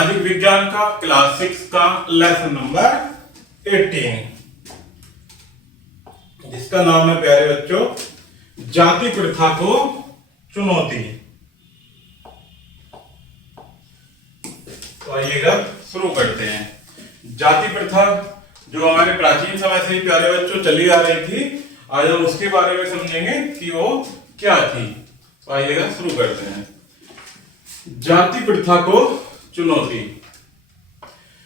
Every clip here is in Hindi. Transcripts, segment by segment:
सामाजिक विज्ञान का क्लास 6 का लेसन नंबर 18, जिसका नाम है प्यारे बच्चों जाति प्रथा को चुनौती। तो आइएगा शुरू करते हैं। जाति प्रथा जो हमारे प्राचीन समय से ही प्यारे बच्चों चली आ रही थी, आज हम उसके बारे में समझेंगे कि वो क्या थी। तो आइएगा शुरू करते हैं। जाति प्रथा को चुनौती।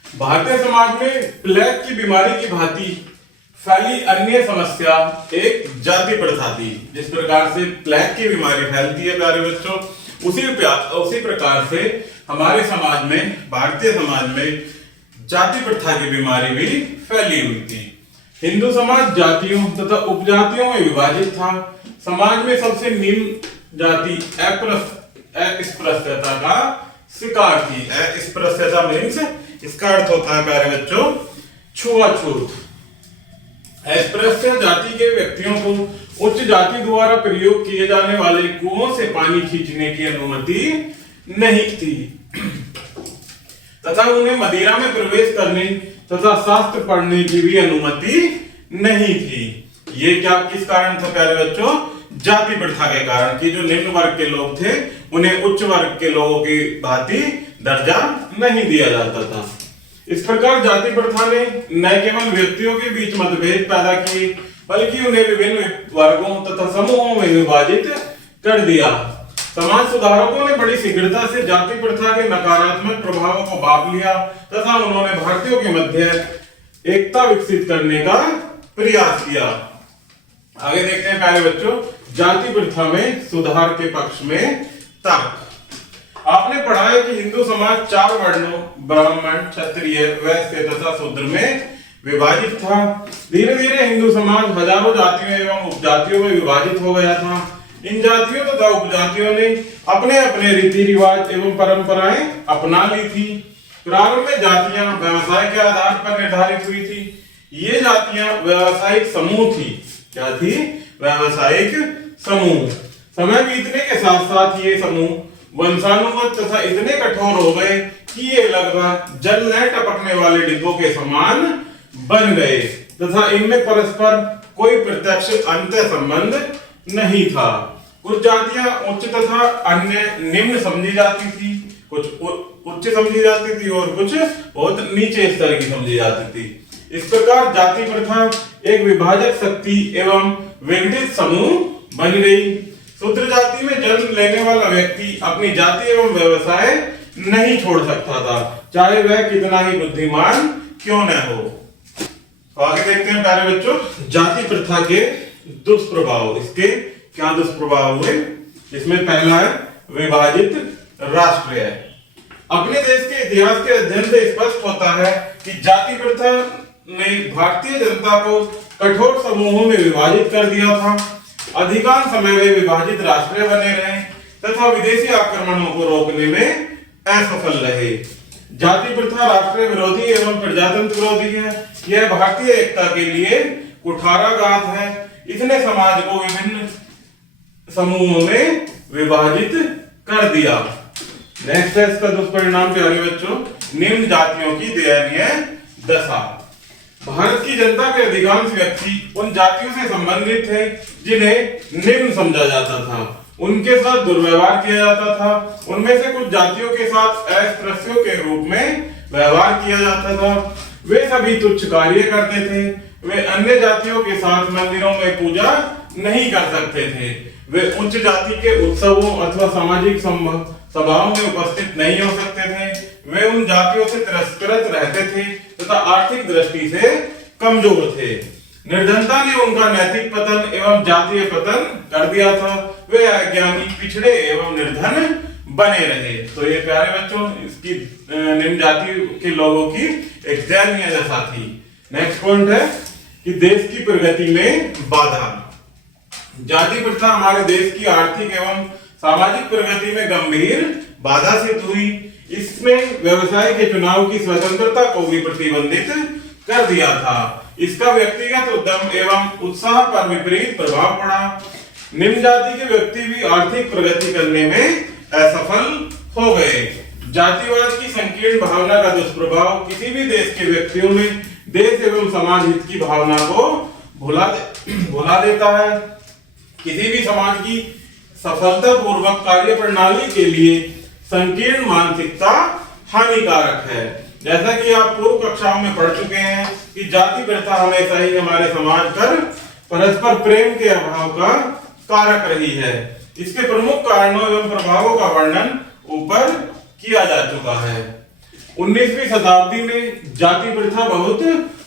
भारतीय समाज में प्लेग की बीमारी की भांति फैली अन्य समस्या एक जाति प्रथा थी। जिस प्रकार से प्लेग की बीमारी फैलती है प्यारे बच्चों, उसी प्रकार से हमारे समाज में, भारतीय समाज में जाति प्रथा की बीमारी भी फैली हुई थी। हिंदू समाज जातियों तथा उपजातियों में विभाजित था। समाज में सबसे निम्न जाति अस्पृश्यता का शिकार थी। अस्पृश्यता मीन्स, इसका अर्थ होता है प्यारे बच्चों छुआछूत। अस्पृश्य जाति के व्यक्तियों को उच्च जाति द्वारा प्रयोग किए जाने वाले कुओं से पानी खींचने की अनुमति नहीं थी तथा उन्हें मदिरा में प्रवेश करने तथा शास्त्र पढ़ने की भी अनुमति नहीं थी। ये क्या किस कारण था प्यारे बच्चों? जाति प्रथा के कारण कि जो निम्न वर्ग के लोग थे उन्हें उच्च वर्ग के लोगों की भांति दर्जा नहीं दिया जाता था। इस प्रकार जाति प्रथा ने न केवल व्यक्तियों के बीच मतभेद पैदा किए, बल्कि उन्हें विभिन्न वर्गों तथा समूहों में विभाजित कर दिया। समाज सुधारकों ने बड़ी शीघ्रता से जाति प्रथा के नकारात्मक प्रभावों को भांप लिया तथा उन्होंने भारतीयों के मध्य एकता विकसित करने का प्रयास किया। आगे देखते हैं प्यारे बच्चों जाति प्रथा में सुधार के पक्ष में तर्क। आपने पढ़ा है कि हिंदू समाज 4 वर्णों ब्राह्मण, क्षत्रिय, वैश्य तथा शूद्र में विभाजित था। धीरे धीरे हिंदू समाज हजारों जातियों एवं उपजातियों में विभाजित हो गया था। इन जातियों तथा उपजातियों ने अपने अपने रीति रिवाज एवं परंपराएं अपना ली थी। प्रारंभ में जातियां व्यवसाय के आधार पर निर्धारित हुई थी। ये जातियां व्यवसायिक समूह थी। क्या थी? व्यवसायिक समूह। समय बीतने के साथ साथ ये समूह वंशानुगत तथा इतने कठोर हो गए कि ये लगभग जल में टपकने वाले डिब्बों के समान बन गए तथा इनमें परस्पर कोई प्रत्यक्ष अंतः संबंध नहीं था। कुछ जातियां उच्च तथा अन्य निम्न समझी जाती थी, कुछ उच्च समझी जाती थी और कुछ बहुत नीचे स्तर की समझी जाती थी। इस प्रकार जाति प्रथा एक विभाजक शक्ति एवं विघटित समूह बन गई। शूद्र जाति में जन्म लेने वाला व्यक्ति अपनी जाति एवं व्यवसाय नहीं छोड़ सकता था, चाहे वह कितना ही बुद्धिमान क्यों न हो। तो आगे देखते हैं प्यारे बच्चों जाति प्रथा के दुष्प्रभाव। इसके क्या दुष्प्रभाव हुए? इसमें पहला है विभाजित राष्ट्र है। अपने देश के इतिहास के अध्ययन से स्पष्ट होता है कि जाति प्रथा ने भारतीय जनता को कठोर समूहों में विभाजित कर दिया था। अधिकांश समय वे विभाजित राष्ट्र बने रहे तथा विदेशी आक्रमणों को रोकने में असफल रहे। जाति प्रथा राष्ट्र विरोधी एवं प्रजातंत्र विरोधी है। यह भारतीय एकता के लिए कुठाराघात है। इसने समाज को विभिन्न समूहों में विभाजित कर दिया। नेक्स्ट है इसका दुष्परिणाम प्यारे बच्चों निम्न जातियों की दयनीय दशा। भारत की जनता के अधिकांश व्यक्ति उन जातियों से संबंधित थे जिन्हें निम्न समझा जाता था। उनके साथ दुर्व्यवहार किया जाता था। उनमें से कुछ जातियों के साथ अस्पृश्यों के रूप में व्यवहार किया जाता था। वे सभी तुच्छ कार्य करते थे। वे अन्य जातियों के साथ मंदिरों में पूजा नहीं कर सकते थे। वे उच्च जाति के उत्सवों अथवा सामाजिक सभाओं में उपस्थित नहीं हो सकते थे। वे उन जातियों से तिरस्कृत रहते थे तथा आर्थिक दृष्टि से कमजोर थे। निर्धनता ने उनका नैतिक पतन एवं जातीय पतन कर दिया था। वे अज्ञानी, पिछड़े एवं निर्धन बने रहे। तो ये प्यारे बच्चों इसकी निम्न जाति के लोगों की एक दयनीय दशा थी। नेक्स्ट पॉइंट है कि देश की प्रगति में बाधा। जाति प्रथा हमारे देश की आर्थिक एवं सामाजिक प्रगति में गंभीर बाधा सिद्ध हुई। इसमें व्यवसाय के चुनाव की स्वतंत्रता को भी प्रतिबंधित कर दिया था। इसका व्यक्तिगत उद्यम एवं उत्साह पर विपरीत प्रभाव पड़ा। निम्न जाति के व्यक्ति भी आर्थिक प्रगति करने में असफल हो गए। जातिवाद की संकीर्ण भावना का दुष्प्रभाव किसी भी देश के व्यक्तियों में देश एवं समाज हित की भावना को भुला देता है। किसी भी समाज की सफलतापूर्वक कार्य प्रणाली के लिए संकीर्ण मानसिकता हानिकारक है। जैसा कि आप पूर्व कक्षाओं में पढ़ चुके हैं कि जाति प्रथा हमेशा ही हमारे समाज पर परस्पर प्रेम के अभाव का कारक रही है। इसके प्रमुख कारणों एवं प्रभावों का वर्णन ऊपर किया जा चुका है। 19वीं शताब्दी में जाति प्रथा बहुत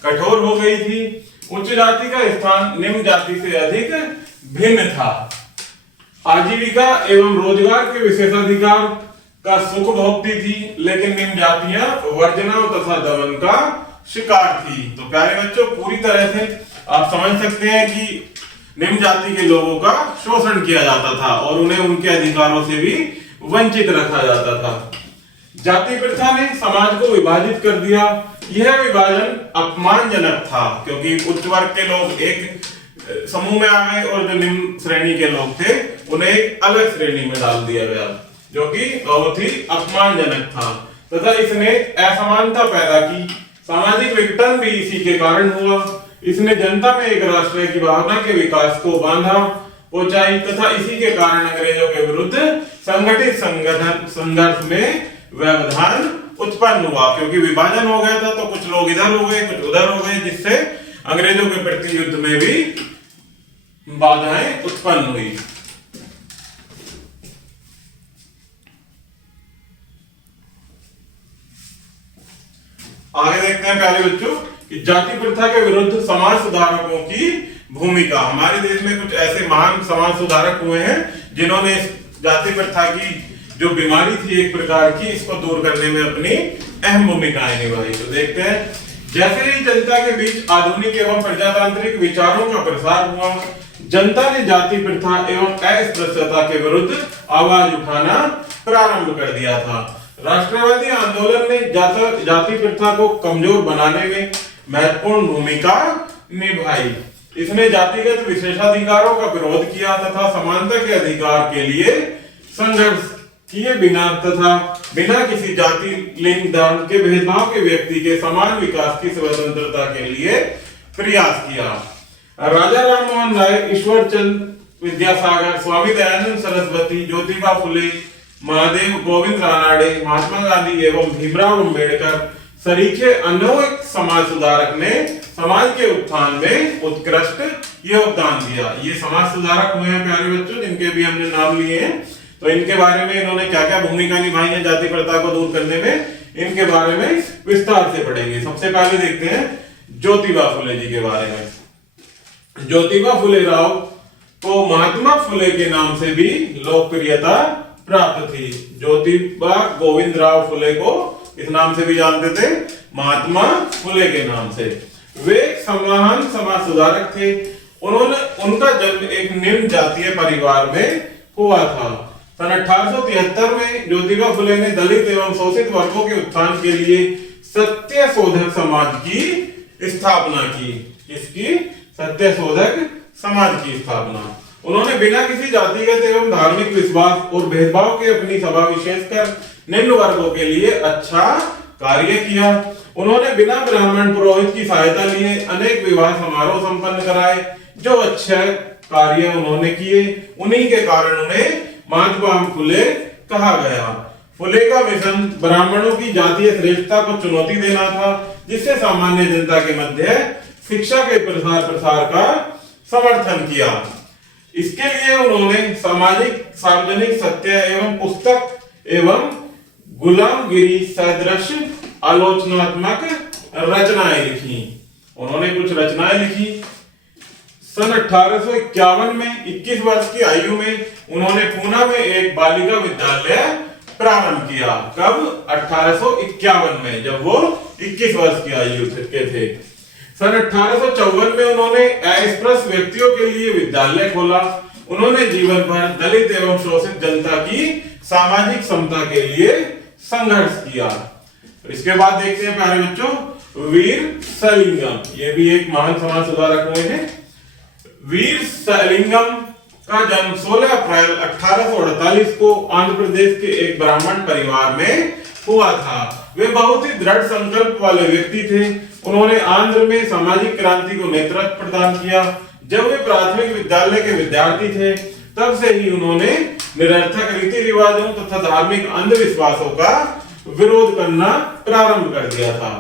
कठोर हो गई थी। उच्च जाति का स्थान निम्न जाति से अधिक भिन्न था। आजीविका एवं रोजगार के विशेषाधिकार का सुख भोगती थी, लेकिन निम्न जातियां वर्जनाओं तथा दमन का शिकार थी। तो प्यारे बच्चों, पूरी तरह से आप समझ सकते हैं कि निम्न जाति के लोगों का शोषण किया जाता था और उन्हें उनके अधिकारों से भी वंचित रखा जाता था। जाति प्रथा ने समाज को विभाजित कर दिया। यह विभाजन अपमानजनक था, क्योंकि उच्च वर्ग के लोग एक समूह में आ गए और जो निम्न श्रेणी के लोग थे उन्हें एक अलग श्रेणी में डाल दिया गया, जो कि बहुत ही अपमानजनक था तथा इसने असमानता पैदा की। सामाजिक विघटन भी इसी के कारण हुआ। इसने जनता में एक राष्ट्र की भावना के विकास को बाधा पहुंचाई तथा इसी के कारण अंग्रेजों के विरुद्ध संगठित संघर्ष में व्यवधान उत्पन्न हुआ, क्योंकि विभाजन हो गया था तो कुछ लोग इधर हो गए, कुछ उधर हो गए, जिससे अंग्रेजों के प्रति युद्ध में भी बाधाएं उत्पन्न हुई। आगे देखते हैं प्यारे बच्चों कि जाति प्रथा के विरुद्ध समाज सुधारकों की भूमिका। हमारे देश में कुछ ऐसे महान समाज सुधारक हुए हैं जिन्होंने जाति प्रथा की जो बीमारी थी एक प्रकार की, इसको दूर करने में अपनी अहम भूमिकाएं निभाई। तो देखते हैं, जैसे ही जनता के बीच आधुनिक एवं प्रजातांत्रिक विचारों का प्रसार हुआ, जनता ने जाति प्रथा एवं अस्पृश्यता के विरुद्ध आवाज उठाना प्रारंभ कर दिया था। राष्ट्रवादी आंदोलन ने जाति प्रथा को कमजोर बनाने में महत्वपूर्ण भूमिका निभाई। इसने जातिगत विशेषाधिकारों का विरोध किया तथा समानता के अधिकार के लिए संघर्ष किए बिना तथा बिना किसी जाति, लिंग, धर्म के भेदभाव के व्यक्ति के समान विकास की स्वतंत्रता के लिए प्रयास किया। राजा राममोहन राय, ईश्वर चंद विद्यासागर, स्वामी दयानंद सरस्वती, ज्योतिबा फुले, महादेव गोविंद रानडे, महात्मा गांधी एवं भीमराव अम्बेडकर सरीखे अनेक समाज सुधारक ने समाज के उत्थान में उत्कृष्ट योगदान दिया। ये समाज सुधारक हुए हैं प्यारे बच्चों, जिनके भी हमने नाम लिए हैं। तो इनके बारे में इन्होंने क्या क्या भूमिका निभाई है जाति प्रथा को दूर करने में, इनके बारे में विस्तार से पढ़ेंगे। सबसे पहले देखते हैं ज्योतिबा फुले जी के बारे में। ज्योतिबा फुले राव को महात्मा फुले के नाम से भी लोकप्रियता प्राप्त थी। ज्योतिबा गोविंद राव फुले को इस नाम से भी जानते थे, महात्मा फुले के नाम से। वे महान समाज सुधारक थे। उनका जन्म एक निम्न जातीय परिवार में हुआ था। सन 1873 में ज्योतिबा फुले ने दलित एवं शोषित वर्गों के उत्थान के लिए सत्य शोधक समाज की स्थापना की। इसकी सत्य शोधक समाज की स्थापना। उन्होंने बिना किसी जातिगत एवं धार्मिक विश्वास और भेदभाव के अपनी सभा विशेषकर निम्न वर्गों के लिए अच्छा कार्य किया। उन्होंने बिना ब्राह्मण पुरोहित की सहायता लिए अनेक विवाह समारोह संपन्न कराए। जो अच्छे कार्य उन्होंने किए, उन्हीं के कारण उन्हें महात्मा फुले कहा गया। फुले का मिशन ब्राह्मणों की जातीय श्रेष्ठता को चुनौती देना था, जिससे सामान्य जनता के मध्य शिक्षा के प्रसार का समर्थन किया। इसके लिए उन्होंने सार्वजनिक सत्य एवं पुस्तक एवं गुलामगिरी सदृश आलोचनात्मक रचनाएं लिखी। उन्होंने कुछ रचनाएं लिखी। सन 1851 में 21 वर्ष की आयु में उन्होंने पूना में एक बालिका विद्यालय प्रारंभ किया। कब? 1851 में, जब वो 21 वर्ष की आयु के थे। सन 1854 में उन्होंने अस्पृश्य व्यक्तियों के लिए विद्यालय खोला। उन्होंने जीवन भर दलित एवं शोषित जनता की सामाजिक समता के लिए संघर्ष किया। इसके बाद देखते हैं प्यारे बच्चों, वीर सलिंगम। ये भी एक महान समाज सुधारक हुए हैं। वीर सलिंगम का जन्म 16 अप्रैल 1848 को आंध्र प्रदेश के एक ब्राह्मण परिवार में हुआ था। वे बहुत ही दृढ़ संकल्प वाले व्यक्ति थे। उन्होंने आंध्र में सामाजिक क्रांति को नेतृत्व प्रदान किया। जब वे प्राथमिक विद्यालय के विद्यार्थी थे तब से ही उन्होंने निरर्थक रीति रिवाजों तथा धार्मिक अंधविश्वासों का विरोध करना प्रारंभ कर दिया था।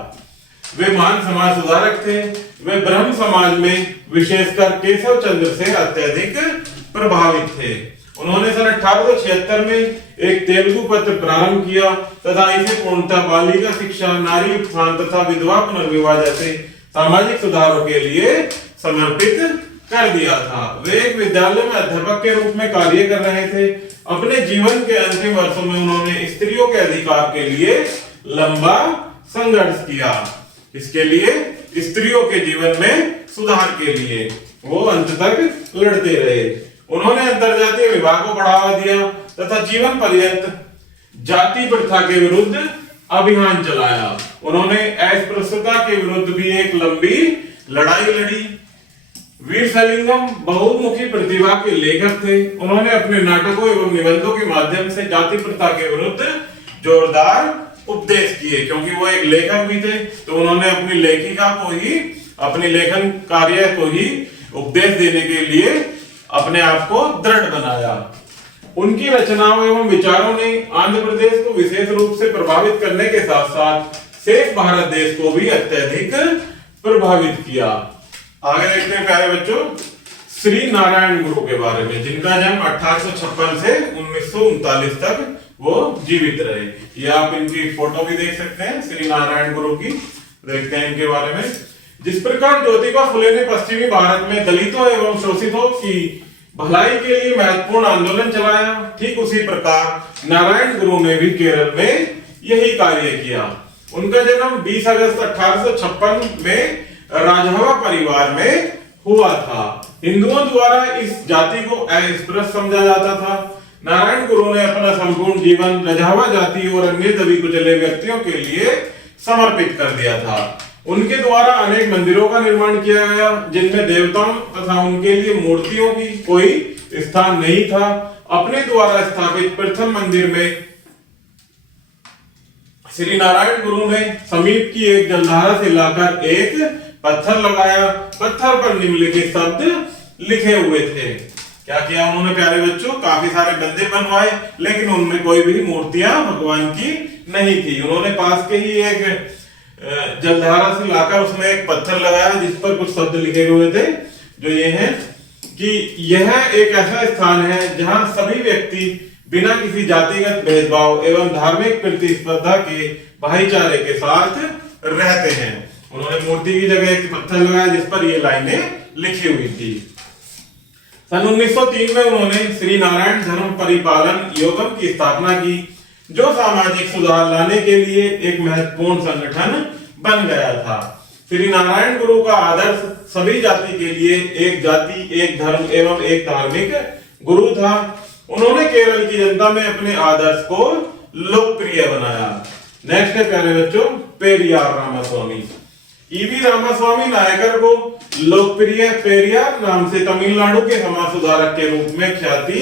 वे महान समाज सुधारक थे। वे ब्रह्म समाज में विशेषकर केशव चंद्र से अत्यधिक प्रभावित थे। उन्होंने सन 1876 में एक तेलुगु पत्र प्रारंभ किया तथा इसे पूर्णतः बालिका शिक्षा, नारी उत्थान तथा विधवा पुनर्विवाह जैसे सामाजिक सुधारों के लिए समर्पित कर दिया था। वे एक विद्यालय में अध्यापक के रूप में कार्य कर रहे थे। अपने जीवन के अंतिम वर्षों में उन्होंने स्त्रियों के अधिकार के लिए लंबा संघर्ष किया। इसके लिए स्त्रियों के जीवन में सुधार के लिए वो अंत तक लड़ते रहे। उन्होंने अंतरजातीय विवाह को बढ़ावा दिया तथा जीवन पर्यंत जाति प्रथा के विरुद्ध अभियान चलाया। उन्होंने अस्पृश्यता के विरुद्ध भी एक लंबी लड़ाई लड़ी। वीरसलिंगम बहुमुखी प्रतिभा के लेखक थे। उन्होंने अपने नाटकों एवं निबंधों के माध्यम से जाति प्रथा के विरुद्ध जोरदार उपदेश किए। क्योंकि वो एक लेखक भी थे तो उन्होंने अपनी लेखिका को ही, अपनी लेखन कार्य को ही उपदेश देने के लिए अपने आप को दृढ़ बनाया। उनकी रचनाओं एवं विचारों ने आंध्र प्रदेश को विशेष रूप से प्रभावित करने के साथ साथ शेष भारत देश को भी अत्यधिक प्रभावित किया। आगे देखते हैं प्यारे बच्चों श्री नारायण गुरु के बारे में, जिनका जन्म 1856 से 1939 तक वो जीवित रहे। ये आप इनकी फोटो भी देख सकते हैं श्री नारायण गुरु की। देखते हैं इनके बारे में। जिस प्रकार ज्योतिबा फुले ने पश्चिमी भारत में दलितों एवं शोषितों की भलाई के लिए महत्वपूर्ण आंदोलन चलाया, ठीक उसी प्रकार नारायण गुरु ने भी केरल में यही कार्य किया। उनका जन्म 20 अगस्त 1856 में राजहवा परिवार में हुआ था। हिंदुओं द्वारा इस जाति को अस्पृश्य समझा जाता था। नारायण गुरु ने अपना संपूर्ण जीवन राजहवा जाति और अन्य दबी कुचले व्यक्तियों के लिए समर्पित कर दिया था। उनके द्वारा अनेक मंदिरों का निर्माण किया गया जिनमें देवताओं तथा उनके लिए मूर्तियों की कोई स्थान नहीं था। अपने द्वारा स्थापित प्रथम मंदिर में श्री नारायण गुरु ने समीप की एक जलधारा से लाकर एक पत्थर लगाया। पत्थर पर निम्नलिखित शब्द लिखे हुए थे। क्या किया उन्होंने प्यारे बच्चों? काफी सारे मंदिर बनवाए लेकिन उनमें कोई भी मूर्तियां भगवान की नहीं थी। उन्होंने पास के ही एक जलधारा से लाकर उसमें एक पत्थर लगाया जिस पर कुछ शब्द लिखे हुए थे, जो ये हैं कि यह एक ऐसा स्थान है जहां सभी व्यक्ति बिना किसी जातिगत भेदभाव एवं धार्मिक प्रतिस्पर्धा के भाईचारे के साथ रहते हैं। उन्होंने मूर्ति की जगह एक पत्थर लगाया जिस पर ये लाइनें लिखी हुई थी। सन 1903 में उन्होंने श्री नारायण धर्म परिपालन योगम की स्थापना की, जो सामाजिक सुधार लाने के लिए एक महत्वपूर्ण संगठन बन गया था। श्री नारायण गुरु का आदर्श सभी जाति के लिए एक जाति, एक धर्म एवं एक धार्मिक गुरु था। उन्होंने केरल की जनता में अपने आदर्श को लोकप्रिय बनाया। नेक्स्ट है प्यारे बच्चों पेरियार रामास्वामी। ईवी रामास्वामी नायकर को लोकप्रिय पेरियार नाम से तमिलनाडु के समाज सुधारक के रूप में ख्याति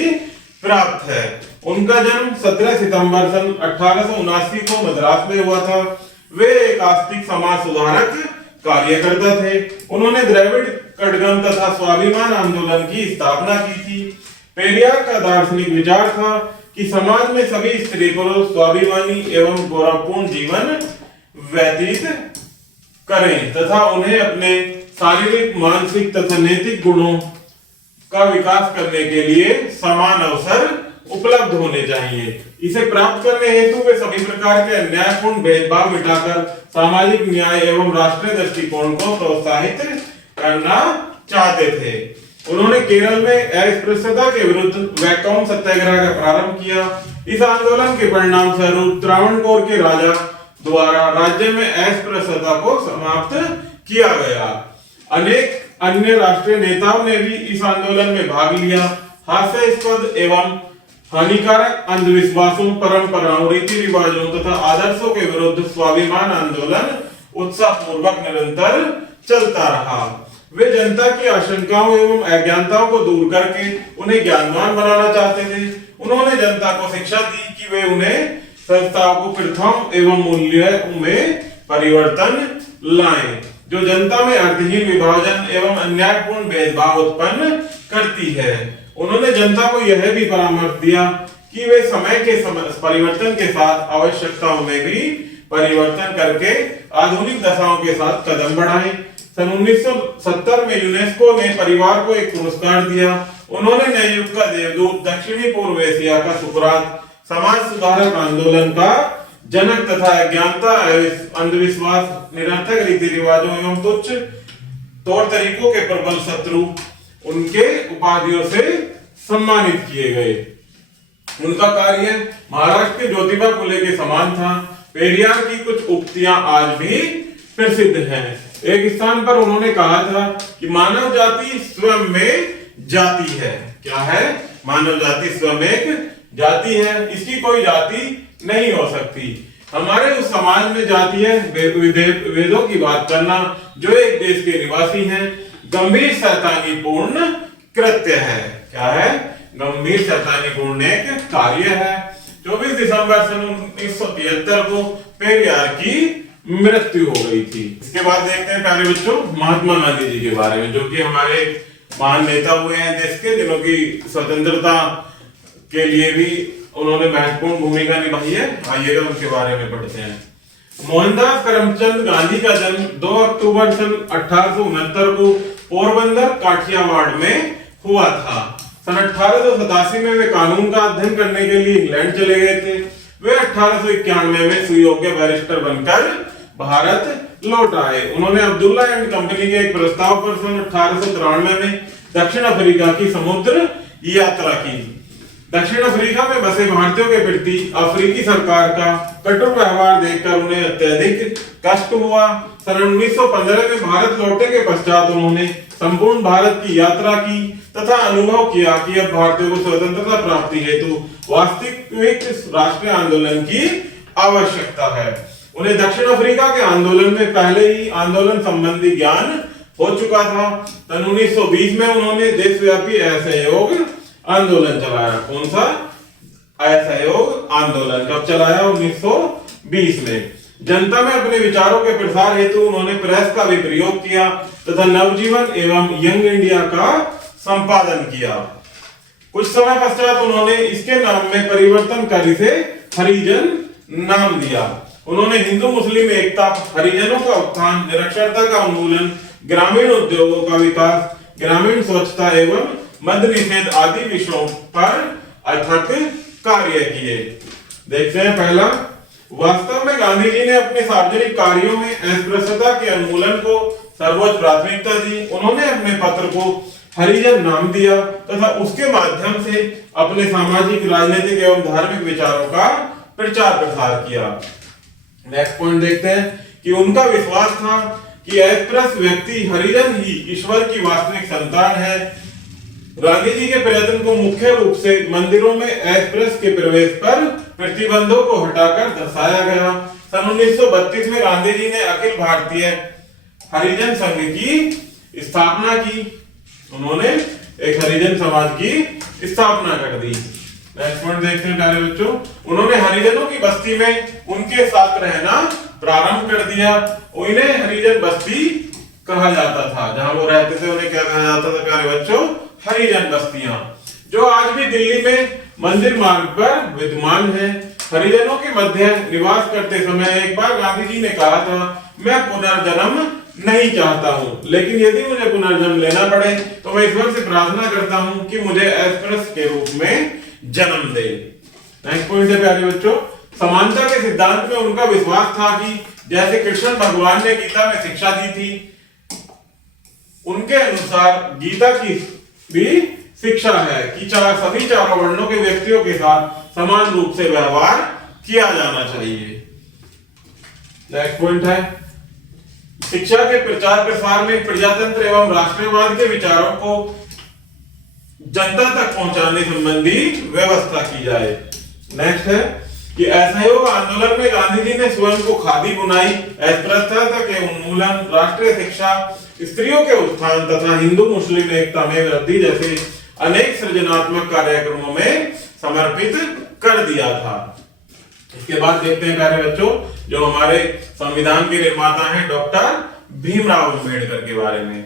प्राप्त है। उनका जन्म 17 सितंबर सन 1879 को मद्रास में हुआ था। वे एक आस्तिक समाज सुधारक कार्यकर्ता थे। उन्होंने द्रविड़ कड़गम तथा स्वाभिमान आंदोलन की स्थापना की थी। पेरियार का दार्शनिक विचार था कि समाज में सभी स्त्री पुरुष स्वाभिमानी एवं गौरवपूर्ण जीवन व्यतीत करें तथा उन्हें अपने शारीरिक, मानसिक तथा नैतिक गुणों का विकास करने के लिए समान अवसर उपलब्ध होने चाहिए। इसे प्राप्त करने हेतु वे सभी प्रकार के अन्यायपूर्ण भेदभाव मिटाकर सामाजिक न्याय एवं राष्ट्रीय दृष्टिकोण को प्रोत्साहित करना चाहते थे। उन्होंने केरल में अस्पृश्यता के विरुद्ध वैकोम सत्याग्रह का प्रारंभ किया। इस आंदोलन के परिणाम स्वरूप त्रावणकोर के राजा द्वारा राज्य में अस्पृश्यता को समाप्त किया गया। अनेक अन्य राष्ट्रीय नेताओं ने भी इस आंदोलन में भाग लिया। हास्यास्पद एवं हानिकारक अंधविश्वासों, परंपराओं, रीति रिवाजों तथा आदर्शों के विरुद्ध स्वाभिमान आंदोलन उत्साह पूर्वक निरंतर चलता रहा। वे जनता की आशंकाओं एवं अज्ञानताओं को दूर करके उन्हें ज्ञानवान बनाना चाहते थे। उन्होंने जनता को शिक्षा दी कि वे उन्हें संस्थागत प्रथाओं एवं मूल्यों में परिवर्तन लाएं, जो जनता में अर्थहीन विभाजन एवं अन्यायपूर्ण भेदभाव उत्पन्न करती है। उन्होंने जनता को यह भी परामर्श दिया कि वे समय के परिवर्तन के साथ आवश्यकताओं में भी परिवर्तन करके आधुनिक दशाओं के साथ कदम बढ़ाएं। सन 1970 में यूनेस्को ने परिवार को एक पुरस्कार दिया। उन्होंने नए युग का देवदूत, दक्षिणी पूर्व एशिया का सुकरात, समाज सुधारक आंदोलन का जनक तथा अज्ञानता, अंधविश्वास, निरर्थक रीति रिवाजों एवं तुच्छ तौर तरीकों के प्रबल शत्रु उनके उपाधियों से सम्मानित किए गए। उनका कार्य महाराष्ट्र के ज्योतिबा फुले के समान था। पेरियार की कुछ उक्तियां आज भी प्रसिद्ध हैं। एक स्थान पर उन्होंने कहा था कि मानव जाति स्वयं में जाति है। क्या है? मानव जाति स्वयं एक जाति है, इसकी कोई जाति नहीं हो सकती। हमारे उस समाज में जाति है वेदों की बात करना, जो एक देश के निवासी हैं, गंभीर शैतानीपूर्ण कृत्य है। क्या है? गंभीर शैतानीपूर्ण एक कार्य है। 24 दिसंबर सन 1973 को पेरियार की मृत्यु हो गई थी। इसके बाद देखते हैं प्यारे बच्चों महात्मा गांधी जी के बारे में, जो कि हमारे महान नेता हुए हैं देश के, जिन्हों की स्वतंत्रता के लिए भी उन्होंने महत्वपूर्ण भूमिका निभाई है। आइएगा उनके बारे में पढ़ते हैं। मोहनदास करमचंद गांधी का जन्म 2 अक्टूबर सन 1869 को पोरबंदर काठियावाड़ में हुआ था। सन 1887 में वे कानून का अध्ययन करने के लिए इंग्लैंड चले गए थे। वे 1891 में सुयोग्य बैरिस्टर बनकर भारत लौट आए। उन्होंने अब्दुल्ला एंड कंपनी के एक प्रस्ताव पर सन 1893 में दक्षिण अफ्रीका की समुद्र यात्रा की। दक्षिण अफ्रीका में बसे भारतीयों के प्रति अफ्रीकी सरकार का कठोर व्यवहार देखकर उन्हें अत्यधिक कष्ट हुआ। सन 1915 में भारत लौटने के पश्चात उन्होंने संपूर्ण भारत की यात्रा की तथा अनुभव किया कि अब भारतीयों को स्वतंत्रता प्राप्ति हेतु वास्तविक राष्ट्रीय आंदोलन की आवश्यकता है। उन्हें दक्षिण अफ्रीका के आंदोलन में पहले ही आंदोलन संबंधी ज्ञान हो चुका था। सन 1920 में उन्होंने देशव्यापी असहयोग आंदोलन चलाया। कौन सा? असहयोग आंदोलन। कब चलाया? 1920 में। जनता में अपने विचारों के प्रसार हेतु उन्होंने प्रेस का भी प्रयोग किया तथा नवजीवन एवं यंग इंडिया का संपादन किया। कुछ समय पश्चात उन्होंने इसके नाम में परिवर्तन कर इसे हरिजन नाम दिया। उन्होंने हिंदू मुस्लिम एकता, हरिजनों का उत्थान, निरक्षरता का उन्मूलन, ग्रामीण उद्योगों का विकास, ग्रामीण स्वच्छता एवं मद्य निषेध आदि विषयों पर अथक कार्य किए। देखते हैं पहला, वास्तव में गांधी जी ने अपने सार्वजनिक कार्यों में अस्पृश्यता के उन्मूलन को सर्वोच्च प्राथमिकता दी। उन्होंने अपने पत्र को हरिजन नाम दिया तथा उसके माध्यम से अपने सामाजिक, राजनीतिक एवं धार्मिक विचारों का प्रचार प्रसार किया। नेक्स्ट पॉइंट देखते हैं कि उनका विश्वास था कि अस्पृश्य व्यक्ति हरिजन ही ईश्वर की वास्तविक संतान है। गांधी जी के प्रयत्न को मुख्य रूप से मंदिरों में अस्पृश्य के प्रवेश पर प्रतिबंधों को हटाकर दर्शाया गया। सन 1932 में गांधी जी ने अखिल भारतीय हरिजन संघ की स्थापना की। उन्होंने एक हरिजन समाज की स्थापना कर दी। नेक्स्ट पॉइंट देखते हैं प्यारे बच्चों, उन्होंने हरिजनों की बस्ती में उनके साथ रहना प्रारंभ कर दिया। उन्हें हरिजन बस्ती कहा जाता था, जहां वो रहते थे उन्हें क्या कहा जाता था प्यारे बच्चों? हरिजन बस्तियां, जो आज भी दिल्ली में मंदिर मार्ग पर विद्यमान है। हरिजनों के मध्य निवास करते समय एक बार गांधी जी ने कहा था, मैं पुनर्जन्म नहीं चाहता हूं, लेकिन यदि मुझे पुनर्जन्म लेना पड़े तो मैं ईश्वर से प्रार्थना करता हूं कि मुझे अस्पृश्य के रूप में जन्म दे। नेक्स्ट पॉइंट है प्यारे बच्चों, समानता के सिद्धांत में उनका विश्वास था कि जैसे कृष्ण भगवान ने गीता में शिक्षा दी थी, उनके अनुसार गीता की भी शिक्षा है कि सभी चारों वर्णों के व्यक्तियों के साथ समान रूप से व्यवहार किया जाना चाहिए। नेक्स्ट पॉइंट है, शिक्षा के प्रचार प्रसार में प्रजातंत्र एवं राष्ट्रवाद के विचारों को जनता तक पहुंचाने संबंधी व्यवस्था की जाए। नेक्स्ट है कि असहयोग आंदोलन में गांधी जी ने स्वयं को खादी बुनाई, अस्पृश्यता के उन्मूलन, राष्ट्रीय शिक्षा, स्त्रियों के उत्थान तथा हिंदू मुस्लिम एकता में वृद्धि जैसे अनेक सृजनात्मक कार्यक्रमों में समर्पित कर दिया था। इसके बाद देखते हैं प्यारे बच्चों जो हमारे संविधान के निर्माता हैं डॉक्टर भीमराव अंबेडकर के बारे में।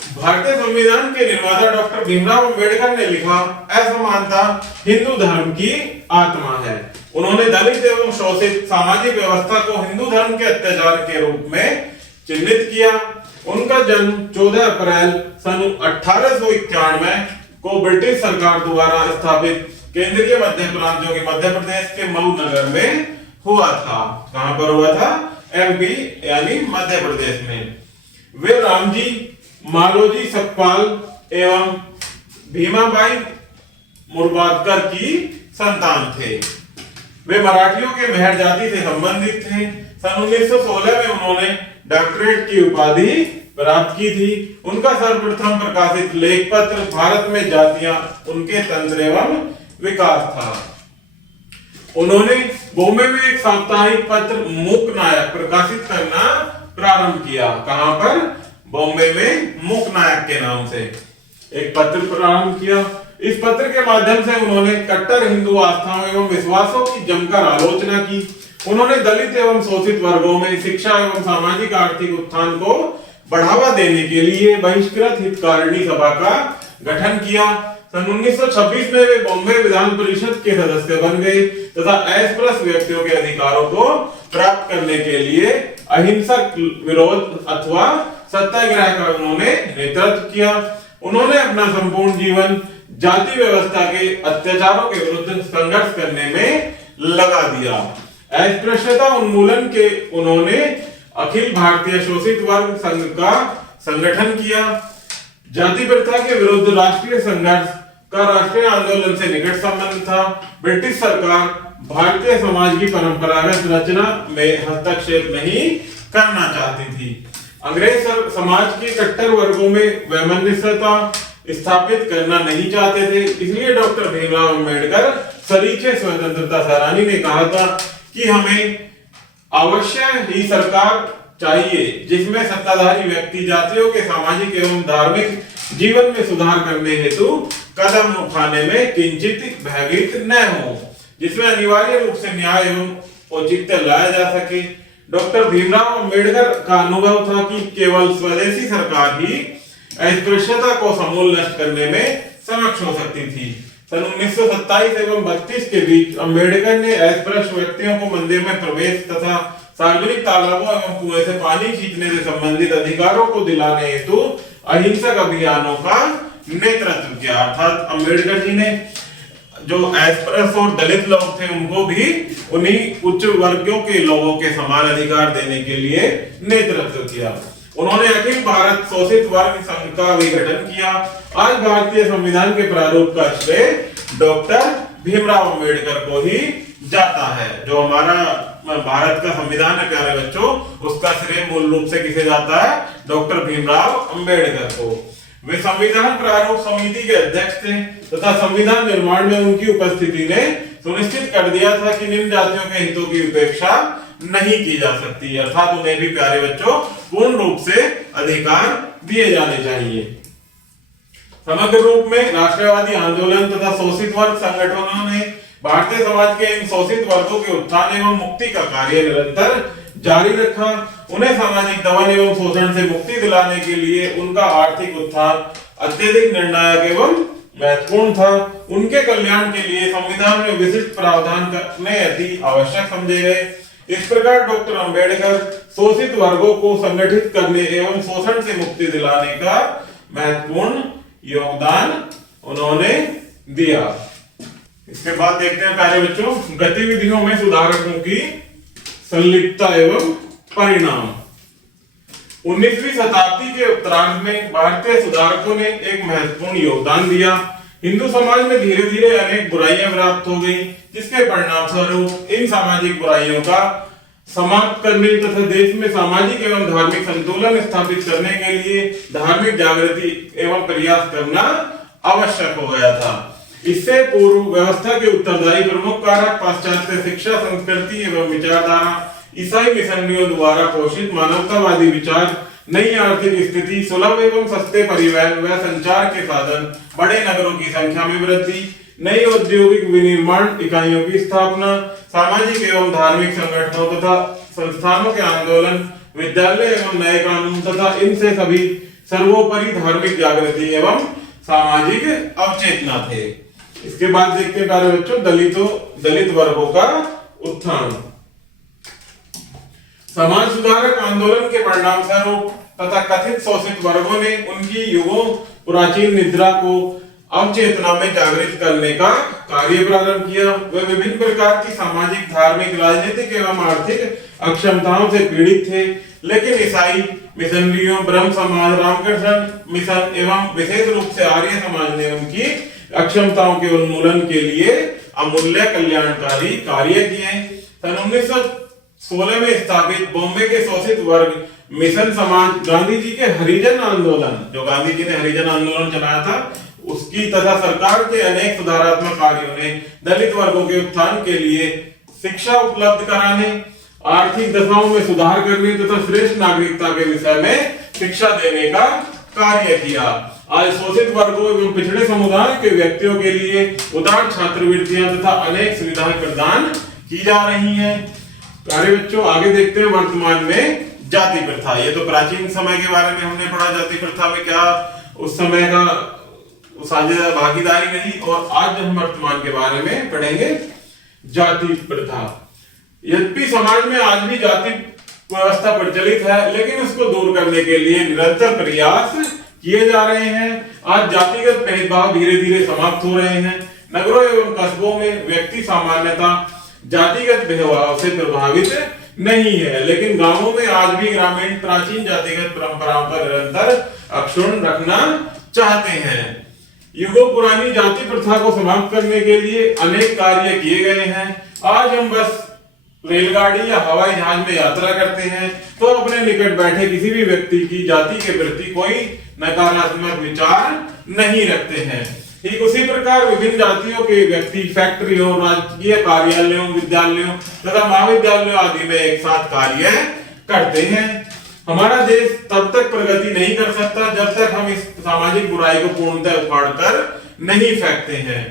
भारतीय संविधान के निर्माता डॉक्टर भीमराव अंबेडकर ने लिखा, असमानता हिंदू धर्म की आत्मा है। उन्होंने दलित एवं शोषित सामाजिक व्यवस्था को हिंदू धर्म के अत्याचार के रूप में चिन्हित किया। उनका जन्म 14 अप्रैल सन 1891 को ब्रिटिश सरकार द्वारा स्थापित केंद्रीय मध्य प्रांत जो कि मध्य प्रदेश के मऊ नगर में हुआ था। कहां पर हुआ था? एमपी यानी मध्य प्रदेश में। वे रामजी मालोजी सकपाल एवं भीमाबाई मुर्बादकर की संतान थे। वे मराठियों के मेहर जाति से संबंधित थे। सन 1916 में उन्होंने डॉक्टरेट की उपाधि प्राप्त की थी। उनका सर्वप्रथम प्रकाशित लेख पत्र भारत में जातियां उनके तंत्र एवं विकास था। उन्होंने बॉम्बे में एक साप्ताहिक पत्र मूक नायक प्रकाशित करना प्रारंभ किया। कहां पर? बॉम्बे में मूक नायक के नाम से एक पत्र प्रारंभ किया। इस पत्र के माध्यम से उन्होंने कट्टर हिंदू आस्थाओं एवं विश्वासों की जमकर आलोचना की। उन्होंने दलित एवं शोषित वर्गों में शिक्षा एवं सामाजिक आर्थिक उत्थान को बढ़ावा देने के लिए बहिष्कृत हितकारिणी सभा का गठन किया। सन 1926 में वे बॉम्बे विधान परिषद के सदस्य बन गए तथा अस्पृश्य व्यक्तियों के अधिकारों को प्राप्त करने के लिए अहिंसक विरोध अथवा सत्याग्रह का उन्होंने नेतृत्व किया। उन्होंने अपना संपूर्ण जीवन जाति व्यवस्था के अत्याचारों के विरुद्ध संघर्ष करने में लगा दिया। अस्पृश्यता उन्मूलन के उन्होंने अखिल भारतीय शोषित वर्ग संघ का संगठन किया। जाति प्रथा के विरुद्ध राष्ट्रीय संघर्ष का राष्ट्रीय आंदोलन से निकट संबंध था। ब्रिटिश सरकार भारतीय समाज की परंपरागत रचना में हस्तक्षेप नहीं करना चाहती थी। अंग्रेज समाज के कट्टर वर्गों में वैमनस्यता स्थापित करना नहीं चाहते थे। इसलिए डॉक्टर भीमराव अंबेडकर सरीखे स्वतंत्रता सेनानी ने कहा था कि हमें अवश्य ही सरकार चाहिए जिसमें सत्ताधारी व्यक्ति जातियों के सामाजिक एवं धार्मिक जीवन में सुधार करने हेतु कदम उठाने में किंचित भयभीत न हो, जिसमें अनिवार्य रूप से न्याय एवं औचित्य लाया जा सके। डॉक्टर भीमराव अंबेडकर का अनुभव था कि केवल स्वदेशी सरकार ही अस्पृश्यता को समूल नष्ट करने में समक्ष हो सकती थी। सन 1927 एवं 32 के बीच अंबेडकर ने अस्पृश्य व्यक्तियों को मंदिर में प्रवेश तथा सार्वजनिक तालाबों एवं कुएं से पानी खींचने से संबंधित अधिकारों को दिलाने हेतु अहिंसक अभियानों का नेतृत्व किया। अर्थात अंबेडकर जी ने जो अस्पृश्य और दलित लोग थे उनको भी उन्हीं उच्च वर्गों के लोगों के समान अधिकार देने के लिए नेतृत्व किया। उन्होंने अखिल भारत शोषित वर्ग संघ का भी गठन किया। आज भारतीय संविधान के प्रारूप का श्रेय डॉक्टर भीमराव अंबेडकर को ही जाता है। जो हमारा भारत का संविधान है प्यारे बच्चों, उसका श्रेय मूल रूप से किसे जाता है? डॉक्टर भीमराव अंबेडकर को। वे संविधान प्रारूप समिति के अध्यक्ष थे तथा संविधान निर्माण में उनकी उपस्थिति ने सुनिश्चित कर दिया था कि निम्न जातियों के हितों की उपेक्षा नहीं की जा सकती, अर्थात उन्हें भी प्यारे बच्चों पूर्ण रूप से अधिकार दिए जाने चाहिए। समग्र रूप में राष्ट्रवादी आंदोलन तथा शोषित वर्ग संगठनों ने भारतीय समाज के इन शोषित वर्गों के उत्थान एवं मुक्ति का कार्य निरंतर जारी रखा। उन्हें सामाजिक दमन एवं शोषण से मुक्ति दिलाने के लिए उनका आर्थिक उत्थान अत्यधिक निर्णायक एवं महत्वपूर्ण था। उनके कल्याण के लिए संविधान में विशिष्ट प्रावधान करने अति आवश्यक समझे गए। इस प्रकार डॉक्टर अंबेडकर शोषित वर्गों को संगठित करने एवं शोषण से मुक्ति दिलाने का महत्वपूर्ण योगदान उन्होंने दिया। इसके बाद देखते हैं प्यारे बच्चों गतिविधियों में सुधारकों की संलिप्तता एवं परिणाम। 19वीं शताब्दी के उत्तरार्ध में भारतीय सुधारकों ने एक महत्वपूर्ण योगदान दिया। हिंदू समाज में धीरे धीरे अनेक बुराइयां प्राप्त हो गई, जिसके परिणाम स्वरूप इन सामाजिक बुराइयों का समाप्त करने तथा देश में सामाजिक एवं धार्मिक संतुलन स्थापित करने के लिए धार्मिक जागृति एवं प्रयास करना आवश्यक हो गया था। इससे पूर्व व्यवस्था के उत्तरदायी प्रमुख कारक पाश्चात्य शिक्षा, संस्कृति एवं विचारधारा, ईसाई मिशनरियों द्वारा पोषित मानवतावादी विचार, नई आर्थिक स्थिति, सुलभ एवं सस्ते परिवहन व संचार के साधन, बड़े नगरों की संख्या में वृद्धि, नई औद्योगिक विनिर्माण इकाइयों की स्थापना, सामाजिक एवं धार्मिक संगठनों तथा संस्थानों के आंदोलन, विद्यालय एवं नए कानून तथा इनसे सभी सर्वोपरि धार्मिक जागृति एवं सामाजिक अवचेतना थे। इसके बाद देखते हैं प्यारे बच्चों दलित वर्गों का उत्थान। समाज सुधारक आंदोलन के परिणाम स्वरूप तथा कथित शोषित वर्गों ने उनकी युगों प्राचीन निद्रा को अवचेतना में जागृत करने का कार्य प्रारंभ किया। वे विभिन्न प्रकार की सामाजिक, धार्मिक, राजनीतिक एवं आर्थिक अक्षमताओं से पीड़ित थे, लेकिन ईसाई मिशनरियों, ब्रह्म समाज, रामकृष्ण मिशन एवं विशेष रूप से आर्य समाज ने उनकी अक्षमताओं के उन्मूलन के लिए अमूल्य कल्याणकारी कार्य किए। सन 1916 में स्थापित बॉम्बे के शोषित वर्ग मिशन समाज गांधी जी के हरिजन आंदोलन, जो गांधी जी ने हरिजन आंदोलन चलाया था, उसकी तथा सरकार के अनेक सुधारात्मक कार्यों ने दलित वर्गों के उत्थान के लिए शिक्षा उपलब्ध कराने, आर्थिक दशाओं में सुधार करने तथा श्रेष्ठ नागरिकता के विषय में शिक्षा देने का कार्य किया। आज शोषित वर्गों एवं पिछड़े समुदाय के व्यक्तियों के लिए उदार छात्रवृत्तियां तथा अनेक सुविधाएं प्रदान की जा रही हैं। प्यारे बच्चों, आगे देखते हैं वर्तमान में जाति प्रथा। ये तो प्राचीन समय के बारे में हमने पढ़ा, जाति प्रथा में क्या उस समय का साझेदारी भागीदारी नहीं, और आज हम वर्तमान के बारे में पढ़ेंगे जाति प्रथा। यद्यपि समाज में आज भी जाति व्यवस्था प्रचलित है, लेकिन उसको दूर करने के लिए निरंतर प्रयास किए जा रहे हैं। आज जातिगत भेदभाव धीरे धीरे समाप्त हो रहे हैं। नगरों एवं कस्बों में व्यक्ति सामान्यता जातिगत भेदभाव से प्रभावित नहीं है, लेकिन गांवों में आज भी ग्रामीण प्राचीन जातिगत परंपराओं का निरंतर अक्षुण्ण रखना चाहते हैं। युगों पुरानी जाति प्रथा को समाप्त करने के लिए अनेक कार्य किए गए हैं। आज हम बस रेलगाड़ी या हवाई जहाज में यात्रा करते हैं तो अपने निकट बैठे किसी भी व्यक्ति की जाति के प्रति कोई नकारात्मक विचार नहीं रखते हैं। ठीक उसी प्रकार विभिन्न जातियों के व्यक्ति फैक्ट्रियों, राजकीय कार्यालयों, विद्यालयों तथा महाविद्यालयों आदि में एक साथ कार्य करते हैं। हमारा देश तब तक प्रगति नहीं कर सकता जब तक हम इस सामाजिक बुराई को पूर्णतः उखाड़ कर नहीं फेंकते हैं।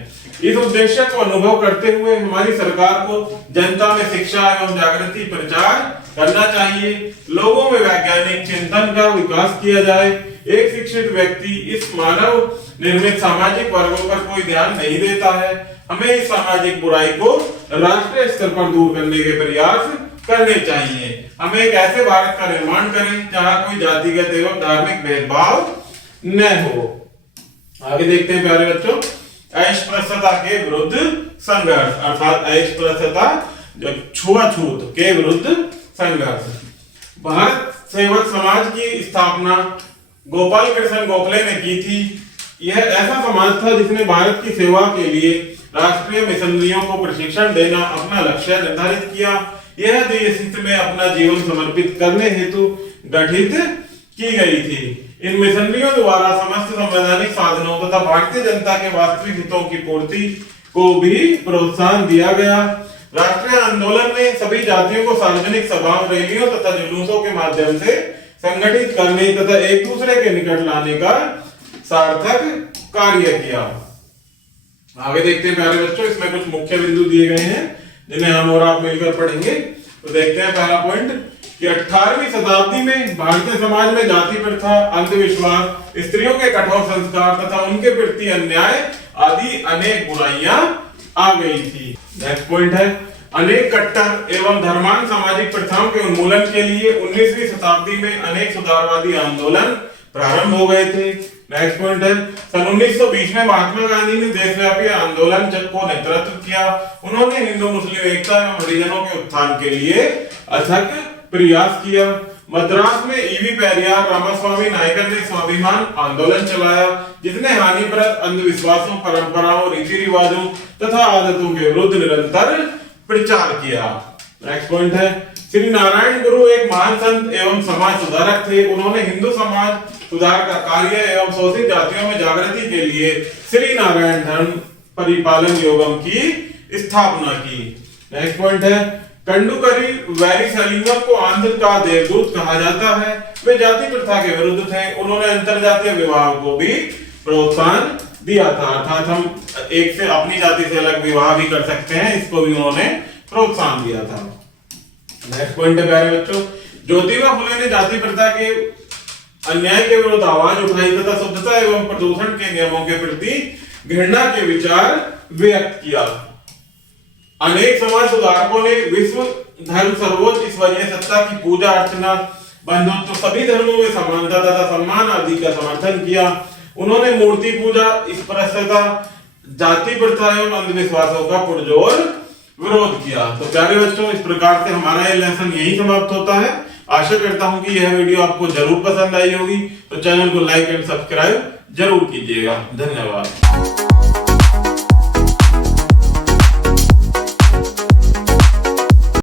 इस उद्देश्य को अनुभव करते हुए हमारी सरकार को जनता में शिक्षा एवं जागृति प्रचार करना चाहिए। लोगों में वैज्ञानिक चिंतन का विकास किया जाए। एक शिक्षित व्यक्ति इस मानव निर्मित सामाजिक वर्गों पर कोई ध्यान नहीं देता है। हमें इस सामाजिक बुराई को राष्ट्रीय स्तर पर दूर करने के प्रयास करने चाहिए। हमें एक ऐसे भारत का निर्माण करें जहां कोई जातिगत एवं धार्मिक भेदभाव न हो। आगे देखते हैं प्यारे बच्चों, अस्पृश्यता के विरुद्ध संघर्ष, अर्थात अस्पृश्यता जो छुआछूत के विरुद्ध संघर्ष। भारत सेवक समाज की स्थापना गोपाल कृष्ण गोखले ने की थी। यह ऐसा समाज था जिसने भारत की सेवा के लिए राष्ट्रीय मिशनरियों को प्रशिक्षण देना अपना लक्ष्य निर्धारित किया। यह देश हित में अपना जीवन समर्पित करने हेतु गठित की गई थी। इन मिशनरियों द्वारा समस्त संवैधानिक साधनों तथा भारतीय जनता के वास्तविक हितों की पूर्ति को भी प्रोत्साहन दिया गया। राष्ट्रीय आंदोलन ने सभी जातियों को सार्वजनिक सभाओं, रैलियों तथा जुलूसों के माध्यम से संगठित करने तथा एक दूसरे के निकट लाने का सार्थक कार्य किया। आगे देखते हैं प्यारे बच्चों, इसमें कुछ मुख्य बिंदु दिए गए हैं जिन्हें हम और आप मिलकर पढ़ेंगे। तो देखते हैं पहला पॉइंट कि 18वीं शताब्दी में भारतीय समाज में जाति प्रथा, अंधविश्वास, स्त्रियों के कठोर संस्कार तथा उनके प्रति अन्याय आदि अनेक बुराइयां आ गई थी। नेक्स्ट पॉइंट है, अनेक कट्टर एवं धर्मांध सामाजिक प्रथाओं के उन्मूलन के लिए 19वीं शताब्दी में अनेक सुधारवादी आंदोलन प्रारंभ हो गए थे। नेक्स्ट पॉइंट है, सन 1920 में महात्मा गांधी ने देशव्यापी आंदोलन को नेतृत्व किया। उन्होंने हिंदू मुस्लिम एकता एवं हरिजनों के उत्थान के लिए अथक प्रयास किया। मद्रास में ईवी पेरियार, रामास्वामी नायकर ने स्वाभिमान आंदोलन चलाया, जिसने हानिप्रद अंधविश्वासों, परंपराओं, रीति रिवाजों तथा आदतों के विरुद्ध निरंतर प्रचार किया। नेक्स्ट पॉइंट है, श्री नारायण गुरु एक महान संत एवं समाज सुधारक थे। उन्होंने हिंदू समाज सुधार का कार्य एवं शोषित जातियों में जागृति के लिए श्री नारायण धर्म परिपालन योगम की स्थापना की। नेक्स्ट पॉइंट है, कंडुकरी वैरीसलिंगम को आंध्र का देवदूत कहा जाता है। वे जाति प्रथा के विरुद्ध थे। उन्होंने अंतरजातीय विवाह को भी प्रोत्साहन दिया था, अर्थात हम एक से अपनी जाति से अलग विवाह भी कर सकते हैं, इसको भी उन्होंने प्रोत्साहन दिया था। नेक्स्ट पॉइंट है प्यारे बच्चों, ज्योतिबा फुले ने जाति प्रथा के अन्याय के विरुद्ध आवाज उठाई तथा शुद्धता एवं प्रदूषण के नियमों के प्रति घृणा के विचार व्यक्त किया। अनेक समाज सुधारकों ने विश्व धर्म सर्वोच्च ईश्वरीय सत्ता की पूजा अर्चना, बंधुत्व, सभी धर्मों में समानता तथा सम्मान आदि का समर्थन किया। उन्होंने मूर्ति पूजा, स्पृश्यता, जाति प्रथा एवं अंधविश्वासों का पुरजोर विरोध किया। तो प्यारे बच्चों, इस प्रकार से हमारा ये लेसन यही समाप्त होता है। आशा करता हूं कि यह वीडियो आपको जरूर पसंद आई होगी, तो चैनल को लाइक एंड सब्सक्राइब जरूर कीजिएगा। धन्यवाद।